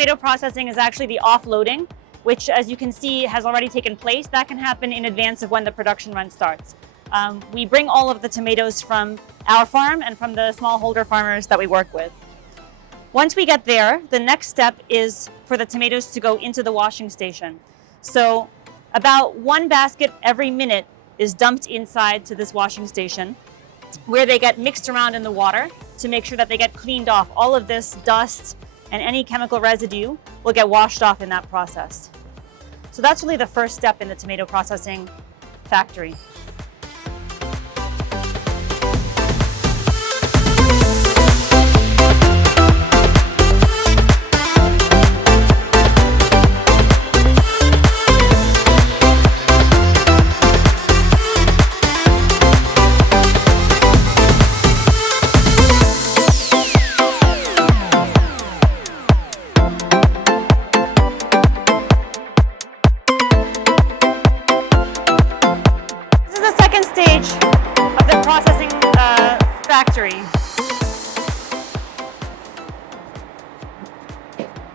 tomato processing is actually the offloading, which, as you can see, has already taken place. That can happen in advance of when the production run starts. We bring all of the tomatoes from our farm and from the smallholder farmers that we work with. Once we get there, the next step is for the tomatoes to go into the washing station. So about 1 basket every minute is dumped inside to this washing station, where they get mixed around in the water to make sure that they get cleaned off. All of this dust and any chemical residue will get washed off in that process. So that's really the first step in the tomato processing factory.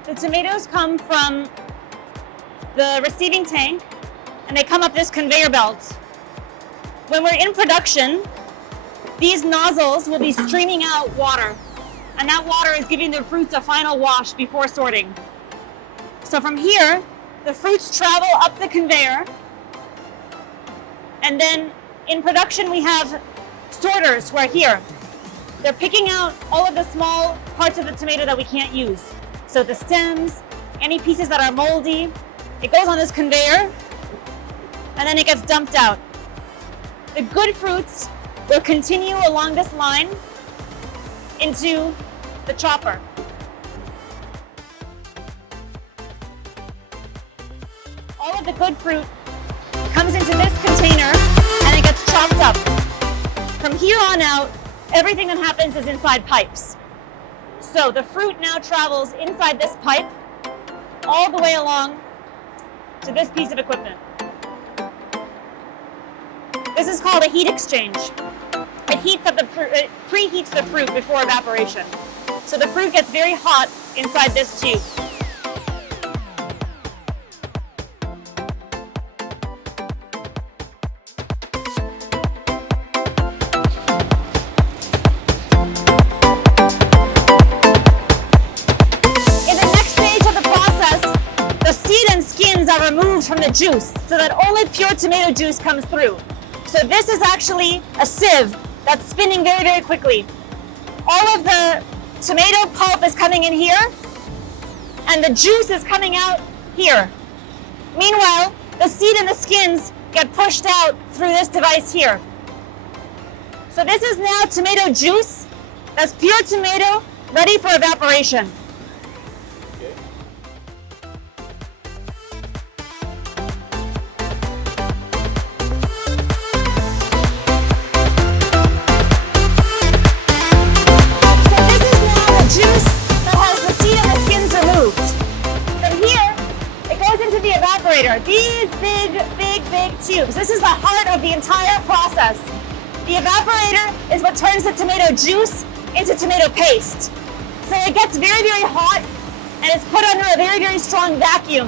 The tomatoes come from the receiving tank and they come up this conveyor belt. When we're in production, these nozzles will be streaming out water, and that water is giving the fruits a final wash before sorting. So from here, the fruits travel up the conveyor, and then in production we have sorters who are here. They're picking out all of the small parts of the tomato that we can't use. So the stems, any pieces that are moldy, it goes on this conveyor and then it gets dumped out. The good fruits will continue along this line into the chopper. All of the good fruit comes into this container and it gets chopped up. From here on out, everything that happens is inside pipes. So the fruit now travels inside this pipe all the way along to this piece of equipment. This is called a heat exchange. It preheats the fruit before evaporation. So the fruit gets very hot inside this tube. Are removed from the juice so that only pure tomato juice comes through. So this is actually a sieve that's spinning very, very quickly. All of the tomato pulp is coming in here and the juice is coming out here. Meanwhile, the seed and the skins get pushed out through this device here. So this is now tomato juice that's pure tomato ready for evaporation. These big tubes. This is the heart of the entire process. The evaporator is what turns the tomato juice into tomato paste. So it gets very, very hot and it's put under a very, very strong vacuum.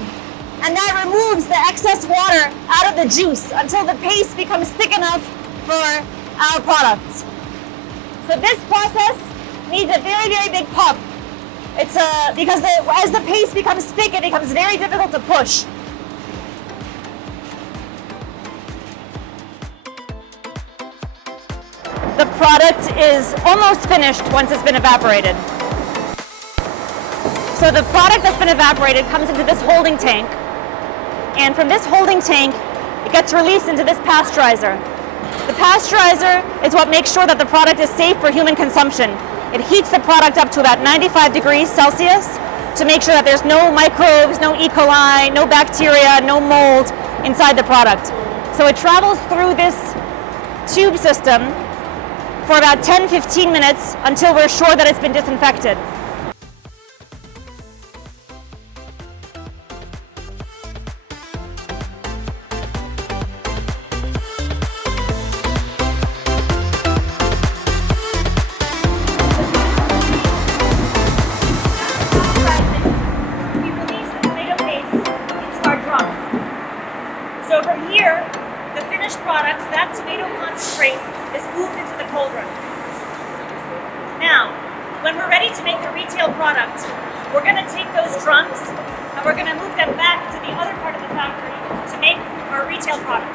And that removes the excess water out of the juice until the paste becomes thick enough for our products. So this process needs a very, very big pump. It's because as the paste becomes thick, it becomes very difficult to push. The product is almost finished once it's been evaporated. So the product that's been evaporated comes into this holding tank, and from this holding tank, it gets released into this pasteurizer. The pasteurizer is what makes sure that the product is safe for human consumption. It heats the product up to about 95 degrees Celsius to make sure that there's no microbes, no E. coli, no bacteria, no mold inside the product. So it travels through this tube system for about 10-15 minutes until we're sure that it's been disinfected. So from here, the finished product, that tomato concentrate, is moved into the cold room. Now, when we're ready to make the retail product, we're going to take those drums and we're going to move them back to the other part of the factory to make our retail product.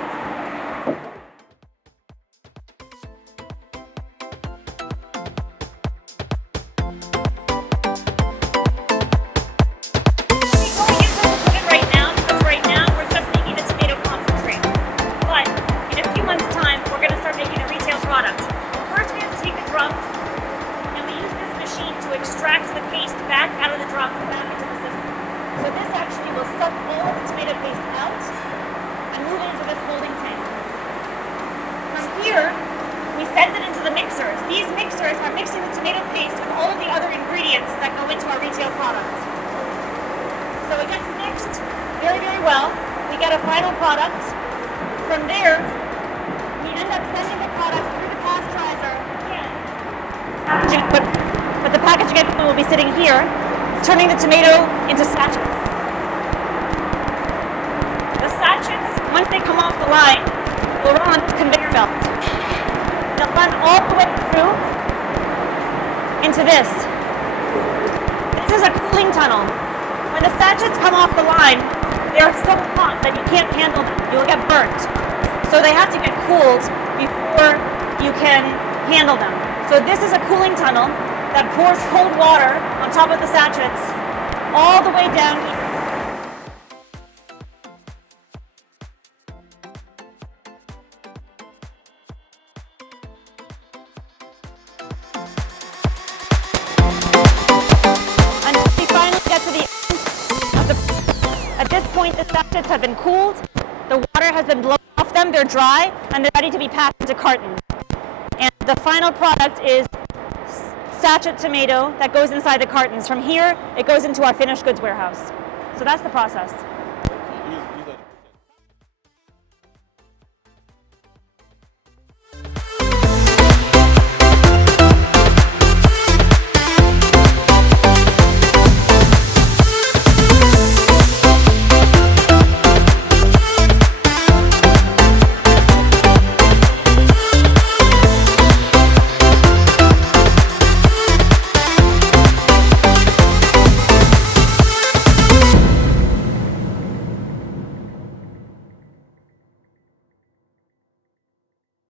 Extracts the paste back out of the drums back into the system. So this actually will suck all of the tomato paste out and move it into this holding tank. From here, we send it into the mixers. These mixers are mixing the tomato paste with all of the other ingredients that go into our retail product. So it gets mixed very, very well. We get a final product. From there, we end up sending the product through the pasteurizer again. But the packaging equipment will be sitting here, turning the tomato into sachets. The sachets, once they come off the line, will run on this conveyor belt. They'll run all the way through into this. This is a cooling tunnel. When the sachets come off the line, they are so hot that you can't handle them. You'll get burnt. So they have to get cooled before you can handle them. So this is a cooling tunnel that pours cold water on top of the sachets all the way down here. Until we finally get to the end of the... At this point, the sachets have been cooled, the water has been blown off them, they're dry, and they're ready to be packed into cartons. And the final product is sachet tomato that goes inside the cartons. From here, it goes into our finished goods warehouse. So that's the process.